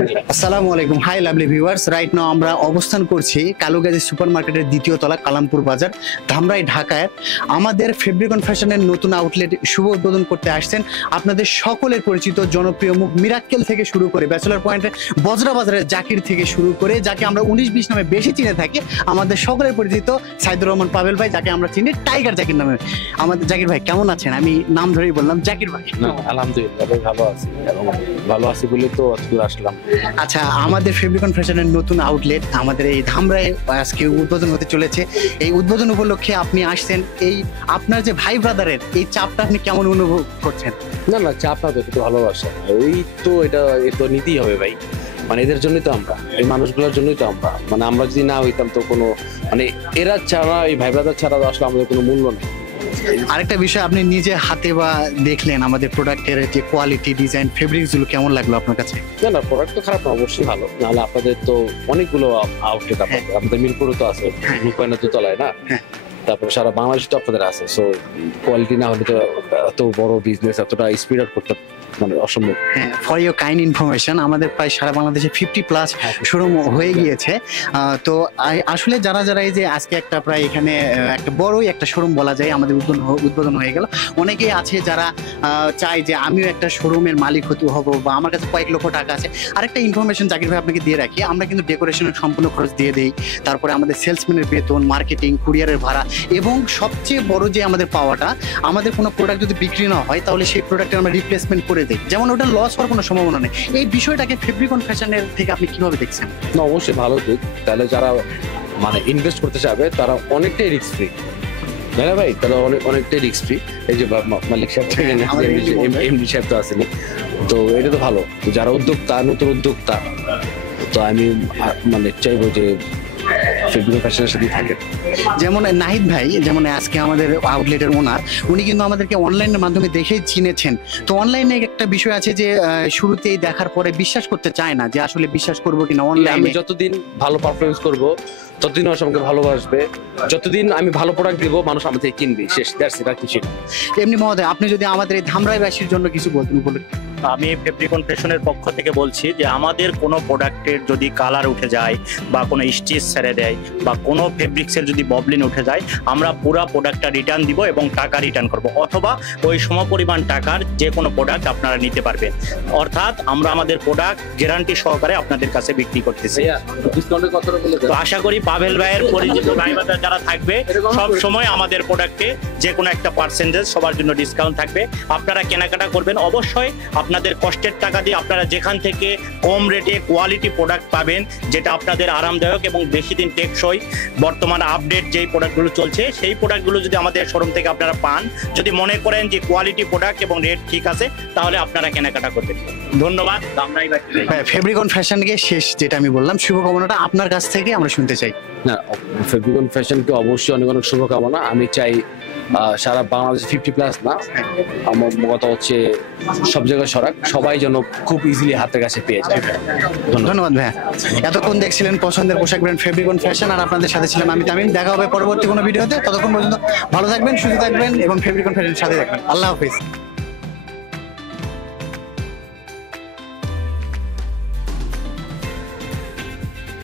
আসসালামু আলাইকুম, hi lovely viewers. Right now আমরা অবস্থান করছি কালুগাজী সুপার মার্কেটের দ্বিতীয় তলা, কালামপুর বাজার, ধামরাই, ঢাকায়। আমাদের ফেব্রিকন ফ্যাশনের নতুন আউটলেট শুভ উদ্বোধন করতে আসছেন আপনাদের সকলের পরিচিত জনপ্রিয় মুখ মিরাক্কেল থেকে শুরু করে ব্যাচেলর পয়েন্টের বজরা বাজারের জাকির থেকে শুরু করে, যাকে আমরা 19-20 নামে বেশি চিনে থাকি, আমাদের সকলের পরিচিত সাইদুর রহমান পাভেল ভাই, যাকে আমরা চিনি টাইগার জাকির নামে। আমাদের জাকির ভাই কেমন আছেন? আমি নাম ধরেই বললাম জাকির ভাই। আলহামদুলিল্লাহ ভালো আছি, এবং ভালো আছি বলে তো আজকে আসলাম। আচ্ছা, আমাদের ফেব্রিকন ফ্যাশনের নতুন আউটলেট আমাদের এই ধামরায় আজকে উদ্বোধন হতে চলেছে। এই উদ্বোধন উপলক্ষে আপনি আসছেন, এই আপনার যে ভাই ব্রাদারের এই চাপটা আপনি কেমন অনুভব করছেন? না চাপ না, তো একটু ভালোবাসা, ওই তো এটা নিতেই হবে ভাই। মানে এদের জন্যই তো আমরা, এই মানুষগুলোর জন্যই তো আমরা, মানে আমরা যদি না হইতাম তো কোনো, মানে এরা ছাড়া, এই ভাই ব্রাদার ছাড়া আসলে আমাদের কোনো মূল্য নেই। আরেকটা বিষয়, আপনি নিজে হাতে বা দেখলেন আমাদের প্রোডাক্টের যে কোয়ালিটি, ডিজাইন, ফেব্রিক্স গুলো কেমন লাগলো আপনার কাছে? না প্রোডাক্ট তো খারাপ না, অবশ্যই ভালো। নাহলে আপনাদের তো অনেকগুলো আউটলেট, আপনাদের মিরপুরে তো আছে, রূপায়ণা তো তলায় না, তারপরে সারা বাংলাদেশ তো আপনাদের আছে। সো কোয়ালিটি না হলে তো এত বড় বিজনেস এতটা স্পিড আপ করতে মানে অসম্ভব। হ্যাঁ, ফর ইউর কাইন্ড ইনফরমেশন, আমাদের প্রায় সারা বাংলাদেশে 50+ শোরুম হয়ে গিয়েছে। তো আসলে যারা এই যে আজকে একটা প্রায় এখানে একটা বড়ই একটা শোরুম বলা যায় আমাদের উদ্বোধন হয়ে গেল, অনেকেই আছে যারা চায় যে আমিও একটা শোরুমের মালিক হব, বা আমার কাছে কয়েক লক্ষ টাকা আছে। আরেকটা ইনফরমেশন জাকির ভাই আপনাকে দিয়ে রাখি, আমরা কিন্তু ডেকোরেশনের সম্পূর্ণ খরচ দিয়ে দিই, তারপরে আমাদের সেলসম্যানের বেতন, মার্কেটিং, কুরিয়ারের ভাড়া, এবং সবচেয়ে বড় যে আমাদের পাওয়াটা, আমাদের কোনো প্রোডাক্ট যদি বিক্রি না হয় তাহলে সেই প্রোডাক্টের আমরা রিপ্লেসমেন্ট করে দিই, যেমন ওটা লস হওয়ার কোনো সম্ভাবনা নেই। এই বিষয়টাকে ফেব্রিকন ফ্যাশনের থেকে আপনি কিভাবে দেখছেন? না অবশ্যই ভালো দিক, তাহলে যারা মানে ইনভেস্ট করতে চাবে তারা অনেকটাই রিস্ক ফ্রি, তাই না ভাই? তারা অনেকটাই রিস্ক ফ্রি। এই যে মালিক সাহেব থেকে এমডি সাহেব তো আসেনি, তো এটা তো ভালো। যারা উদ্যোক্তা, নতুন উদ্যোক্তা, তো আমি মানে চাইবো যে ফেব্রিকন ফ্যাশনের সাথে থাকেন। যেমন নাহিদ ভাই, যেমন আজকে আমাদের আউটলেটের ওনার, উনি কিন্তু আমাদেরকে অনলাইনের মাধ্যমে দেখেই চিনেছেন। তো অনলাইনে একটা বিষয় আছে যে শুরুতেই দেখার পরে বিশ্বাস করতে চায় না, যে আসলে বিশ্বাস করবো কিনা অনলাইনে। আমি যতদিন ভালো পারফরমেন্স করবো ততদিন মানুষ আমাকে ভালোবাসবে, যতদিন আমি ভালো প্রোডাক্ট দেবো মানুষ আমার থেকে কিনবে, শেষ। দ্যাটস ইট, আর কিছু না। এমনি মহোদয়, আপনি যদি আমাদের এই ধামরাইবাসীর জন্য কিছু বলতেন বলুন। আমি ফেব্রিকন ফ্যাশনের পক্ষ থেকে বলছি যে আমাদের কোনো প্রোডাক্টের যদি কালার উঠে যায়, বা কোনো স্টিচ ছেড়ে দেয়, বা কোনো ফেব্রিক্সের যদি ববলিন উঠে যায়, আমরা পুরো প্রোডাক্টটা রিটার্ন দিব এবং টাকা রিটার্ন করব, অথবা ওই সমপরিমাণ টাকার যে কোনো প্রোডাক্ট আপনারা নিতে পারবেন। অর্থাৎ আমরা আমাদের প্রোডাক্ট গ্যারান্টি সহকারে আপনাদের কাছে বিক্রি করতেছি। তো আশা করি পাভেল ভাইয়ের পরিচিত ভাই বাজার যারা থাকবে, সব সময় আমাদের প্রোডাক্টে যে কোনো একটা পার্সেন্টেজ সবার জন্য ডিসকাউন্ট থাকবে। আপনারা কেনাকাটা করবেন, অবশ্যই আপনাদের কষ্টের টাকা দিয়ে আপনারা যেখান থেকে কম রেটে কোয়ালিটি প্রোডাক্ট পাবেন, যেটা আপনাদের আরামদায়ক এবং বেশি দিন টেকসই। বর্তমান আপডেট যেই প্রোডাক্টগুলো চলছে, সেই প্রোডাক্টগুলো যদি আমাদের শোরুম থেকে আপনারা পান, যদি মনে করেন যে কোয়ালিটি প্রোডাক্ট এবং রেট ঠিক আছে, তাহলে আপনারা কেনাকাটা করবেন। ধন্যবাদ। ফেব্রিকন ফ্যাশনকে শেষ যেটা আমি বললাম, শুভকামনাটা আপনার কাছ থেকে আমরা শুনতে চাই। না, ফেব্রিকন ফ্যাশনকে অবশ্যই অনেক অনেক শুভকামনা। আমি চাই সারা বাংলাদেশ 50+ না, আমার কথা হচ্ছে সব জায়গায় সরাক, সবাই যেন খুব ইজিলি হাতের কাছে পেয়ে যায়। ধন্যবাদ ভাইয়া। এতক্ষণ দেখছিলেন পছন্দের পোশাক ব্র্যান্ড ফেব্রিকন ফ্যাশন, আর আপনাদের সাথে ছিলাম আমি তামিম। দেখা হবে পরবর্তী কোনো ভিডিওতে। ততক্ষণ পর্যন্ত ভালো থাকবেন, সুস্থ থাকবেন এবং ফেব্রিকন ফ্যাশনের সাথে থাকবেন। আল্লাহ হাফিজ।